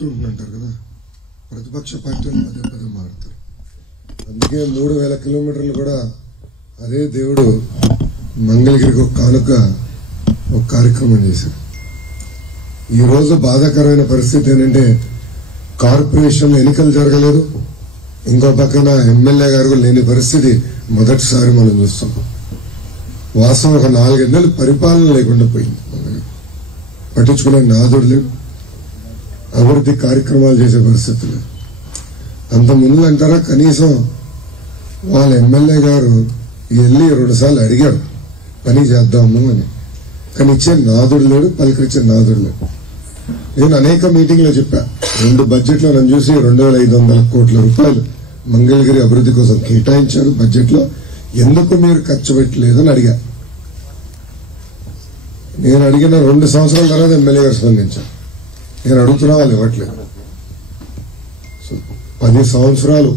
చెప్తుంటారు కదా, ప్రతిపక్ష పార్టీలు పదే పదే మారుతారు. అందుకే 3000 కిలోమీటర్లు కూడా అదే దేవుడు మంగళగిరికి ఒక కానుక ఒక కార్యక్రమం చేశాడు. ఈ రోజు బాధాకరమైన పరిస్థితి ఏంటంటే కార్పొరేషన్ ఎన్నికలు జరగలేదు, ఇంకో పక్కన ఎమ్మెల్యే గారు లేని పరిస్థితి మొదటిసారి మనం చూస్తాం. వాస్తవం ఒక 4 నెలలు పరిపాలన లేకుండా పోయింది. పట్టించుకునే నాదుడు లేవు, అభివృద్ధి కార్యక్రమాలు చేసే పరిస్థితి లేదు. అంత ముందు అంటారా కనీసం వాళ్ళ ఎమ్మెల్యే గారు వెళ్ళి 2 సార్లు అడిగాడు పని చేద్దాము అని, కానీ ఇచ్చే నాదుడు లేడు, పలికరించే నాదుడు లేడు. నేను అనేక మీటింగ్లో చెప్పా, 2 బడ్జెట్లో నన్ను చూసి 2500 కోట్ల రూపాయలు మంగళగిరి అభివృద్ధి కోసం కేటాయించారు బడ్జెట్లో, ఎందుకు మీరు ఖర్చు పెట్టలేదని అడిగా. నేను అడిగిన 2 సంవత్సరాల తర్వాత ఎమ్మెల్యే గారు స్పందించారు. నేను అడుగుతున్నా వాళ్ళు ఇవ్వట్లేదు. 10 సంవత్సరాలు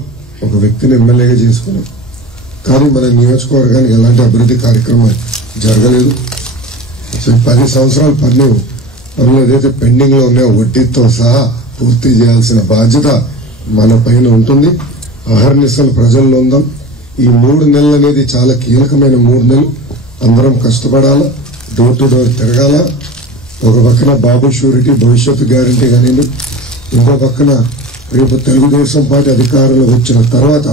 ఒక వ్యక్తిని ఎమ్మెల్యేగా చేసుకున్నాం, కానీ మన నియోజకవర్గానికి ఎలాంటి అభివృద్ధి కార్యక్రమం జరగలేదు. సో 10 సంవత్సరాల పనులు ఏదైతే పెండింగ్ లో ఉన్నాయో వడ్డీతో సహా పూర్తి చేయాల్సిన బాధ్యత మన పైన ఉంటుంది. అహర్నిశలు ప్రజల్లో ఉందాం. ఈ 3 నెలలు అనేది చాలా కీలకమైన 3 నెలలు. అందరం కష్టపడాలా, డోర్ టు డోర్ తిరగాల. ఒక పక్కన బాబు షూరిటీ భవిష్యత్తు గ్యారంటీ కానివ్వండి, ఇంకో పక్కన రేపు తెలుగుదేశం పార్టీ అధికారంలో వచ్చిన తర్వాత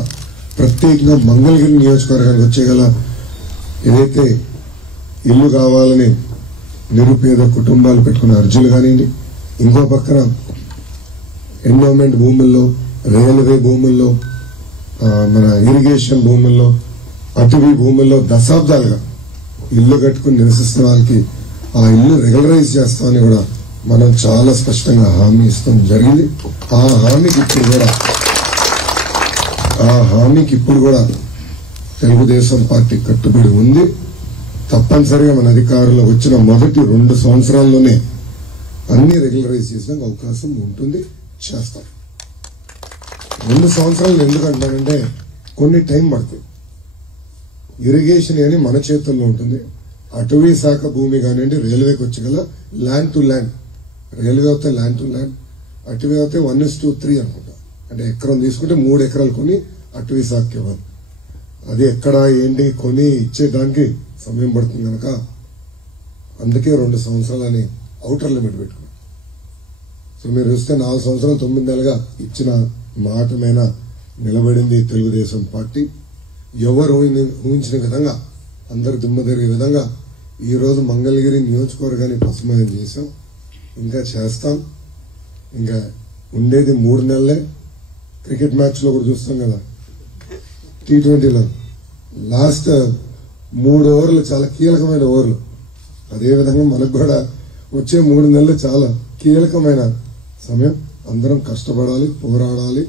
ప్రత్యేకంగా మంగళగిరి నియోజకవర్గానికి వచ్చేగల ఏదైతే ఇల్లు కావాలని నిరుపేద కుటుంబాలు పెట్టుకున్న అర్జీలు కానివ్వండి, ఇంకో పక్కన ఎన్విరాన్మెంట్ భూముల్లో, రైల్వే భూముల్లో, మన ఇరిగేషన్ భూముల్లో, అటవీ భూముల్లో దశాబ్దాలుగా ఇల్లు కట్టుకుని నివసిస్తున్న వాళ్ళకి ఆ ఇల్లు రెగ్యులరైజ్ చేస్తామని కూడా మనం చాలా స్పష్టంగా హామీ ఇస్తాం జరిగింది. ఆ హామీకి ఇప్పుడు కూడా తెలుగుదేశం పార్టీ కట్టుబడి ఉంది. తప్పనిసరిగా మన అధికారంలో వచ్చిన మొదటి 2 సంవత్సరాల్లోనే అన్ని రెగ్యులరైజ్ చేసే అవకాశం ఉంటుంది, చేస్తాం. 2 సంవత్సరాలు ఎందుకంటానంటే కొన్ని టైం పడుతుంది. ఇరిగేషన్ అని మన చేతుల్లో ఉంటుంది. అటవీ శాఖ భూమి కానివ్వండి, రైల్వేకి వచ్చి గల ల్యాండ్ టు ల్యాండ్, రైల్వే అయితే ల్యాండ్ టు ల్యాండ్, అటవీ అయితే 1:3 అనుకుంటా. అంటే ఎకరం తీసుకుంటే 3 ఎకరాలు కొని అటవీ శాఖకి ఇవ్వాలి. అది ఎక్కడ ఏంటి కొని ఇచ్చేదానికి సమయం పడుతుంది కనుక అందుకే 2 సంవత్సరాలని అవుటర్ లిమిట్ పెట్టుకున్నాం. సో మీరు చూస్తే 4 సంవత్సరాలు 9 నెలలుగా ఇచ్చిన మాట మీద నిలబడింది తెలుగుదేశం పార్టీ. ఎవరు ఊహించిన విధంగా అందరు దుమ్మ తిరిగే విధంగా ఈ రోజు మంగళగిరి నియోజకవర్గాన్ని పసుమయం చేశాం, ఇంకా చేస్తాం. ఇంకా ఉండేది 3 నెలలే. క్రికెట్ మ్యాచ్ లో కూడా చూస్తాం కదా, T20లో లాస్ట్ 3 ఓవర్లు చాలా కీలకమైన ఓవర్లు. అదేవిధంగా మనకు కూడా వచ్చే 3 నెలలు చాలా కీలకమైన సమయం. అందరం కష్టపడాలి, పోరాడాలి.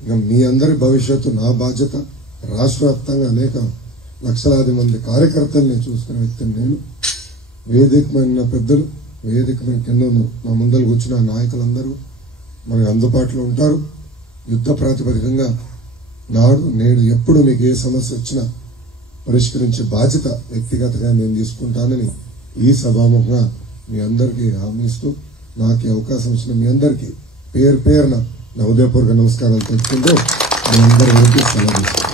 ఇంకా మీ అందరి భవిష్యత్తు నా బాధ్యత. రాష్ట్ర వ్యాప్తంగా అనేక లక్షలాది మంది కార్యకర్తల్ని చూసుకునే వ్యక్తిని నేను. వేదికమైన పెద్దలు, వేదికమైన కింద మా ముందర కూర్చున్న నాయకులందరూ మనకు అందుబాటులో ఉంటారు. యుద్ధ ప్రాతిపదికంగా నాడు నేడు ఎప్పుడు మీకు ఏ సమస్య వచ్చినా పరిష్కరించే బాధ్యత వ్యక్తిగతంగా నేను తీసుకుంటానని ఈ సభాముఖంగా మీ అందరికీ హామీ ఇస్తూ నాకు ఈ అవకాశం ఇచ్చిన మీ అందరికీ పేరున నా హృదయపూర్వక నమస్కారాలు తెలుపుకుంటూ మీ అందరికీ సెలవు.